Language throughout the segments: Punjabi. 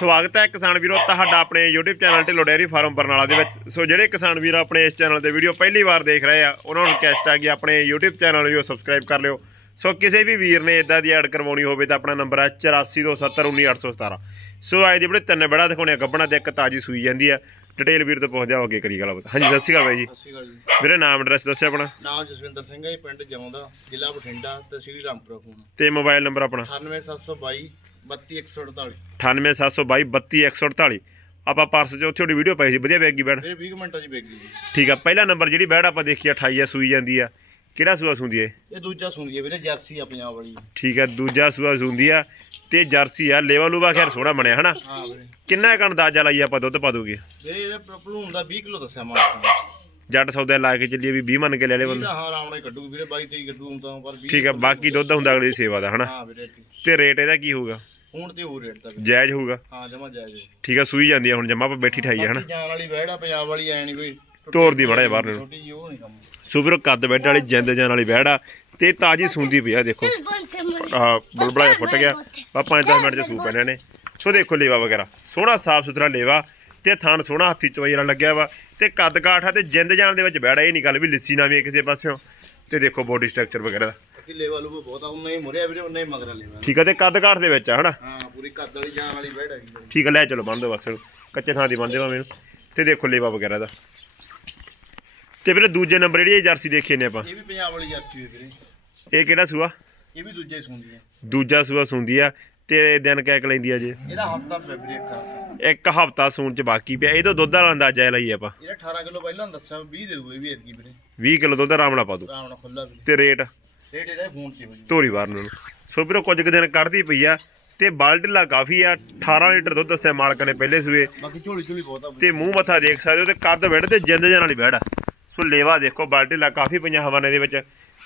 ਸਵਾਗਤ ਹੈ ਕਿਸਾਨ ਵੀਰੋ ਤੁਹਾਡਾ ਆਪਣੇ YouTube channel Dhillon dairy farm Barnala ਦੇ ਵਿੱਚ। ਸੋ ਜਿਹੜੇ ਕਿਸਾਨ ਵੀਰ ਆਪਣੇ ਇਸ ਚੈਨਲ ਤੇ ਵੀਡੀਓ ਪਹਿਲੀ ਵਾਰ ਦੇਖ ਰਹੇ ਆ ਉਹਨਾਂ ਨੂੰ ਰਿਕਵੈਸਟ ਆ ਕਿ ਆਪਣੇ YouTube ਚੈਨਲ ਨੂੰ ਸਬਸਕ੍ਰਾਈਬ ਕਰ ਲਿਓ। ਸੋ ਕਿਸੇ ਵੀ ਵੀਰ ਨੇ ਇਦਾਂ ਦੀ ਐਡ ਕਰਵਾਉਣੀ ਹੋਵੇ ਤਾਂ ਆਪਣਾ ਨੰਬਰ ਹੈ 8427191817 ਸੋ ਅੱਜ ਦੇ ਬੜੇ ਤਿੰਨ ਬੜਾ ਦਿਖਾਉਣੇ ਆ ਗੱਬਣਾ ਤੇ ਇੱਕ ਤਾਜੀ ਸੂਈ ਜਾਂਦੀ ਆ। ਡਿਟੇਲ ਵੀਰ ਤੋਂ ਪੁੱਛਦੇ ਆ ਅੱਗੇ ਕਰੀ ਗੱਲਬਾਤ। ਹਾਂਜੀ ਸਤਿ ਸ਼੍ਰੀ ਅਕਾਲ ਬਾਈ ਜੀ। ਸਤਿ ਸ਼੍ਰੀ ਅਕਾਲ ਜੀ। ਵੀਰੇ ਨਾਮ ਐਡਰੈਸ ਦੱਸਿਓ ਆਪਣਾ। ਨਾਮ ਜਸਵਿੰਦਰ ਸਿੰਘ ਹੈ ਪਿੰਡ ਜਮੌਂਦਾ ਜ਼ਿਲ੍ਹਾ ਬਠਿੰਡਾ ਤਹਿਸੀਲ ਰਾਮਪੁਰਾ ਫੋਨ ਤੇ ਮੋਬਾਈਲ ਨੰਬਰ ਆਪਣਾ? 98722 32148 98722 32148 ਆਪਾਂ ਪਰਸ 'ਚ ਉੱਥੇ ਉਹਦੀ ਵੀਡੀਓ ਪਾਈ ਸੀ। ਵਧੀਆ ਬੈਗੀ ਬੈਣ ਮੇਰੇ 20 ਮਿੰਟਾਂ 'ਚ ਵੇਗੀ ਜੀ। ਠੀਕ ਆ ਪਹਿਲਾ ਨੰਬਰ ਜਿਹੜੀ ਬੈੜ ਆਪਾਂ ਦੇਖੀ 28 ਆ ਸੂਈ ਜਾਂਦੀ ਆ। ਕਿਹੜਾ ਸੂਆ ਸੁੰਦੀ ਏ ਇਹ? ਦੂਜਾ ਸੁਣਦੀ ਹੈ ਵੀਰੇ ਜਰਸੀ ਆ ਪੰਜਾਬ ਵਾਲੀ। ਠੀਕ ਆ ਦੂਜਾ ਸੂਆ ਸੁੰਦੀ ਆ ਤੇ ਜਰਸੀ ਆ ਲੇਵਾ ਲੂਵਾ ਖੈਰ ਸੋਹਣਾ ਬਣਿਆ ਹਨਾ? ਹਾਂ ਵੀਰੇ। ਕਿੰਨਾ ਕੁ ਅੰਦਾਜ਼ਾ ਲਾਈ ਆਪਾਂ ਦੁੱਧ ਪਾ ਦੂਗੇ? ਵੀਰੇ ਇਹਦਾ ਭਲੂਣ ਦਾ 20 ਕਿਲੋ ਦੱਸਿਆ ਮਾਰਕਾ ਜੱਟ ਸੌਦਾ ਲਾ ਕੇ ਚੱਲੀਏ ਵੀ 20 ਮੰਨ ਕੇ ਲੈ ਲੈ ਇਹਦਾ ਬੰਦਾ। ਹਾਂ ਆਰਾਮ ਨਾਲ ਕੱਢੂ ਵੀਰੇ 22 23 ਕੱਢੂ ਹੁਣ ਤਾਂ ਪਰ 20 ਠੀਕ ਆ ਬਾਕੀ ਦੁੱਧ ਹੁੰਦਾ ਅਗਲੀ ਦੀ ਸੇਵਾ ਦਾ ਹਨਾ? ਹਾਂ ਵੀਰੇ ਤੇ ਰੇਟ ਇਹਦਾ ਕੀ ਹੋਊਗਾ? ਹੁਣ ਤੇ ਹੋਰ ਰੇਟ ਤੱਕ। ਜਾਇਜ਼ ਹੋਊਗਾ? ਹਾਂ ਜਮਾ ਜਾਇਜ਼ ਹੈ। ਠੀਕ ਆ ਸੂਈ ਜਾਂਦੀ ਆ ਹੁਣ ਜਮਾ ਆਪਾਂ ਬੈਠੀ ਠਾਈ ਆ ਹਨਾ? ਬਾਕੀ ਜਾਣ ਵਾਲੀ ਵਹਿੜਾ ਪੰਜਾਬ ਵਾਲੀ ਐ ਨਹੀਂ ਕੋਈ। ਤੋਰ ਦੀ ਮਾੜਾ ਜਿਹਾ ਬਾਹਰ ਨੂੰ। ਛੋਟੀ ਜਿਹੀ ਉਹ ਨਹੀਂ ਕੰਮ। ਸੁਪਰ ਕੱਦ ਬੈੱਡ ਵਾਲੀ ਜਿੰਦ ਜਾਨ ਵਾਲੀ ਬੈੜ ਆ। ਤੇ ਤਾਜੀ ਸੁੰਦੀ ਪਈ ਆ ਦੇਖੋ। ਆ ਬੁਲਬੁਲਾ ਜਿਹਾ ਫੁੱਟ ਗਿਆ। ਆ 5-10 ਮਿੰਟ ਚ ਸੂ ਪੈਣੇ ਨੇ। ਸੋ ਦੇਖੋ ਲੇਵਾ ਵਗੈਰਾ। ਸੋਹਣਾ ਸਾਫ਼ ਸੁਥਰਾ ਲੇਵਾ। ਤੇ ਥਣ ਸੋਹਣਾ ਹੱਥੀ ਚੋਈ ਨਾਲ ਲੱਗਿਆ ਵਾ ਤੇ ਕੱਦ ਕਾਠ ਆ ਤੇ ਜਿੰਦ ਜਾਨ ਦੇ ਵਿੱਚ ਬੈੜਾ ਇਹ ਨਹੀਂ ਗੱਲ ਵੀ ਲਿੱਸੀ ਨਾ ਵੀ ਹੈ ਕਿਸੇ ਪਾਸਿਓਂ ਤੇ ਦੇਖੋ ਬੋਡੀ ਸਟਰਕਚਰ ਵਗੈਰਾ ਦਾ। ਕਿ ਲੈਵਲ ਉਹ ਬਹੁਤ ਆ ਉਹਨਾਂ ਹੀ ਮੁਰਿਆ ਵੀਰੇ ਉਹਨਾਂ ਹੀ ਮਗਰ ਲੈਵਲ ਠੀਕ ਆ ਤੇ ਕੱਦ ਕਾਠ ਦੇ ਵਿੱਚ ਆ ਹਨਾ ਹਾਂ ਪੂਰੀ ਕੱਦ ਵਾਲੀ ਜਾਨ ਵਾਲੀ ਵਹਿੜਾ ਹੈਗੀ ਵੀਰੇ। ਠੀਕ ਆ ਲੈ ਚਲੋ ਬੰਦ ਬਸ ਇਹਨੂੰ। ਕੱਚੇ ਥਾਂ ਦੀ ਬੰਦੇ ਭਾਵੇਂ ਇਹਨੂੰ। ਤੇ ਦੇਖੋ ਲੇਵਾ ਵਗੈਰਾ ਦਾ ਤੇ ਵੀਰੇ ਦੂਜੇ ਨੰਬਰ ਜਿਹੜੀ ਇਹ ਜਰਸੀ ਦੇਖੀ ਨੇ ਆਪਾਂ ਇਹ ਵੀ ਪੰਜਾਬ ਵਾਲੀ ਜਰਸੀ ਹੈ ਵੀਰੇ ਇਹ ਕਿਹੜਾ ਸੂਆ ਇਹ ਵੀ ਦੂਜੇ ਸੁਣਦੀ ਹੈ ਦੂਜਾ ਸੂਆ ਸੁੰਦੀ ਆ ਤੇ ਦਿਨ ਕੈਕ ਲੈਂਦੀ ਆ ਜੇ। ਇਹਦਾ ਹਫਤਾ ਫੈਬਰਿਕ ਇੱਕ ਹਫਤਾ ਸੂਣ ਚ ਬਾਕੀ ਪਿਆ। ਇਹ ਤੋਂ ਦੁੱਧ ਦਾ ਅੰਦਾਜ਼ਾ ਲਈ ਆਪਾਂ। ਇਹਦਾ 18 ਕਿਲੋ ਪਹਿਲਾਂ ਦੱਸਿਆ 20 ਦੇ ਦੂ ਇਹ ਵੀ ਐਤਕੀ ਵੀਰੇ। 20 ਕਿਲੋ ਦੁੱਧ ਆਰਾਮ ਨਾਲ ਪਾ ਦੂ। ਆਰਾਮ ਨਾਲ ਖੁੱਲਾ ਵੀਰੇ ਤੇ ਰੇਟ? ਰੇਟ ਇਹਦਾ ਫੋਨ ਤੇ ਹੋ ਜੀ। ਧੋਰੀ ਵਾਰ ਨੂੰ। ਸੋ ਵੀਰੋ ਕੁਝ ਕੁ ਦਿਨ ਕੱਢਦੀ ਪਈ ਆ ਤੇ ਬਾਲਟਿਲਾ ਕਾਫੀ ਆ। 18 ਲੀਟਰ ਦੁੱਧ ਦੱਸਿਆ ਮਾਲਕ ਨੇ ਪਹਿਲੇ ਸੂਏ। ਬਾਕੀ ਝੋਲੀ ਝੋਲੀ ਬਹੁਤ ਆ ਤੇ ਮੂੰਹ ਮੱਥਾ ਦੇਖ ਸਕਦੇ ਹੋ ਤੇ ਕੱਦ ਵੜ ਤੇ ਜਿੰਦ ਜਾਨ ਵਾਲੀ ਬੈੜ ਆ। ਸੋ ਲੇਵਾ ਦੇਖੋ ਬਾਲਟਿਲਾ ਕਾਫੀ ਪਈਆਂ ਹਵਾਨੇ ਦੇ ਵਿੱਚ।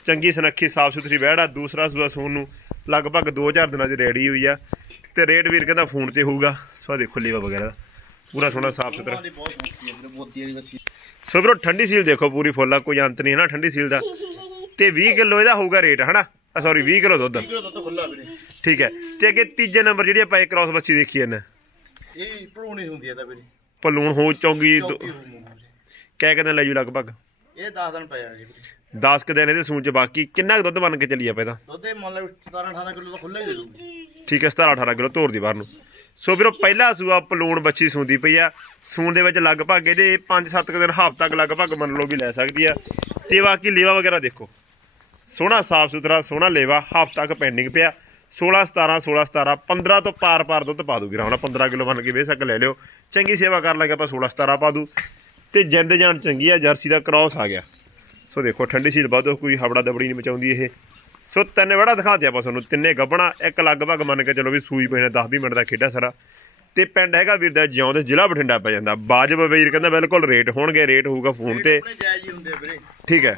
ਚੰਗੀ ਸੁਨੱਖੀ ਸਾਫ਼ ਸੁਥਰੀ ਬੈੜ ਆ। ਦੂਸਰਾ ਸੂਆ ਸੂਣ ਨੂੰ ਲਗਭਗ 2000 ਦਿਨਾਂ ਦੀ ਰੈਡੀ ਹੋਈ ਆ। ਤੇ ਰੇਟ ਵੀਰ ਕਹਿੰਦਾ ਫੋਨ ਤੇ ਹੋਊਗਾ। ਸੋ ਆਹ ਦੇਖੋ ਲੇਵਾ ਵਗੈਰਾ। ਪੂਰਾ ਸੋਹਣਾ ਸਾਫ਼ ਸੁਥਰਾ। ਸੋ ਵੀਰੋ ਠੰਡੀ ਸੀਲ ਦੇਖੋ ਪੂਰੀ ਫੁੱਲ ਆ ਕੋਈ ਅੰਤ ਨਹੀਂ ਹੈ ਨਾ ਠੰਡੀ ਸੀਲ ਦਾ। ਤੇ 20 ਕਿਲੋ ਇਹਦਾ ਹੋਊਗਾ ਰੇਟ ਹਨਾ? ਸੌਰੀ 20 ਕਿਲੋ ਦੁੱਧ। 20 ਕਿਲੋ ਦੁੱਧ ਖੁੱਲਾ ਵੀਰੇ। ਠੀਕ ਹੈ। ਤੇ ਅੱਗੇ ਤੀਜੇ ਨੰਬਰ ਜਿਹੜੀ ਆਪਾਂ ਇਹ ਕ੍ਰਾਸ ਬੱਚੀ ਦੇਖੀ ਇਹਨੇ ਇਹ ਭਲੂਣ ਹੀ ਹੁੰਦੀ ਹੈ ਤਾਂ ਵੀਰੇ। ਪਲੂਣ ਹੋ ਚੌਂਗੀ ਕਹਿ ਕਹਿੰਦੇ ਲੈ ਜੂ ਲਗਭਗ। ਇਹ 10 ਦਿਨ ਪਿਆ ਜੀ। 10 ਕ ਦਿਨ ਇਹਦੇ ਸੂਣ ਚ ਬਾਕੀ ਕਿੰਨਾ ਕੁ ਦੁੱਧ ਬਣ ਕੇ ਚੱਲੀ ਆਪਾਂ ਇਹਦਾ ਦੁੱਧ ਇਹ ਮੰਨ ਲਓ 17 18 ਕਿਲੋ ਤਾਂ ਖੁੱਲਾ ਹੀ ਦੇ ਦੂਗੀ ਠੀਕ ਹੈ 17 18 ਕਿਲੋ ਤੋਰ ਦੀ ਬਾਹਰ ਨੂੰ। ਸੋ ਵੀਰੋ ਪਹਿਲਾ ਸੂਆ ਪਲੂਣ ਬੱਚੀ ਸੂੰਦੀ ਪਈ ਆ। ਸੂਣ ਦੇ ਵਿੱਚ ਲਗਭਗ ਇਹਦੇ 5-7 ਕੁ ਦਿਨ ਹਫ਼ਤਾ ਤੱਕ ਲਗਭਗ ਮੰਨ ਲਓ ਵੀ ਲੈ ਸਕਦੀ ਆ। ਤੇ ਬਾਕੀ ਲੇਵਾ ਵਗੈਰਾ ਦੇਖੋ। ਸੋਹਣਾ ਸਾਫ਼ ਸੁਥਰਾ ਸੋਹਣਾ ਲੇਵਾ ਹਫ਼ਤਾ ਤੱਕ ਪੈਂਡਿੰਗ ਪਿਆ। 16 17 16 17 15 ਤੋਂ ਪਾਰ ਪਾਰ ਦੁੱਧ ਪਾ ਦੂਗੀ ਹੁਣ 15 ਕਿਲੋ ਬਣ ਕੇ ਬੇਸ਼ੱਕ ਲੈ ਲਿਓ। ਚੰਗੀ ਸੇਵਾ ਕਰ ਲਾਂਗੇ ਆਪਾਂ 16 17 ਪਾ ਦੂ ਤੇ ਜਿੰਦ ਜਾਨ ਚੰਗੀ ਆ ਜਰਸੀ ਦਾ ਕ੍ਰਾਸ ਆ ਗਿਆ। ਸੋ ਦੇਖੋ ਠੰਡੀ ਸੀਲ ਬਾਦੋ ਕੋਈ ਹਵੜਾ ਦਬੜੀ ਨਹੀਂ ਮਚਾਉਂਦੀ ਇਹ। ਸੋ ਤਿੰਨ ਵੜਾ ਦਿਖਾਤੇ ਆਪਾਂ ਤੁਹਾਨੂੰ ਤਿੰਨੇ ਗੱਬਣਾ ਇੱਕ ਲਗਭਗ ਮੰਨ ਕੇ ਚਲੋ ਵੀ ਸੂਈ ਪੈਣਾ 10 20 ਮਿੰਟ ਦਾ ਖੇਡਾ ਸਾਰਾ। ਤੇ ਪਿੰਡ ਹੈਗਾ ਵੀਰ ਦਾ ਜਿਉਂ ਤੇ ਜ਼ਿਲ੍ਹਾ ਬਠਿੰਡਾ ਪੈ ਜਾਂਦਾ। ਬਾਜਬ ਵੀਰ ਕਹਿੰਦਾ ਬਿਲਕੁਲ ਰੇਟ ਹੋਣਗੇ ਰੇਟ ਹੋਊਗਾ ਫੋਨ ਤੇ। ਠੀਕ ਹੈ।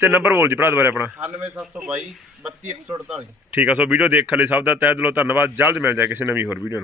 ਤੇ ਨੰਬਰ ਬੋਲ ਜੀ ਭਰਾ ਦੁਬਾਰਾ ਆਪਣਾ। 98722 32148 ਠੀਕ ਆ ਸੋ ਵੀਡੀਓ ਦੇਖਣ ਲਈ ਸਭ ਦਾ ਤਹਿ ਦਿਲੋਂ ਧੰਨਵਾਦ ਜਲਦ ਮਿਲ ਜਾਏ ਕਿਸੇ ਨਵੀਂ ਹੋਰ ਵੀਡੀਓ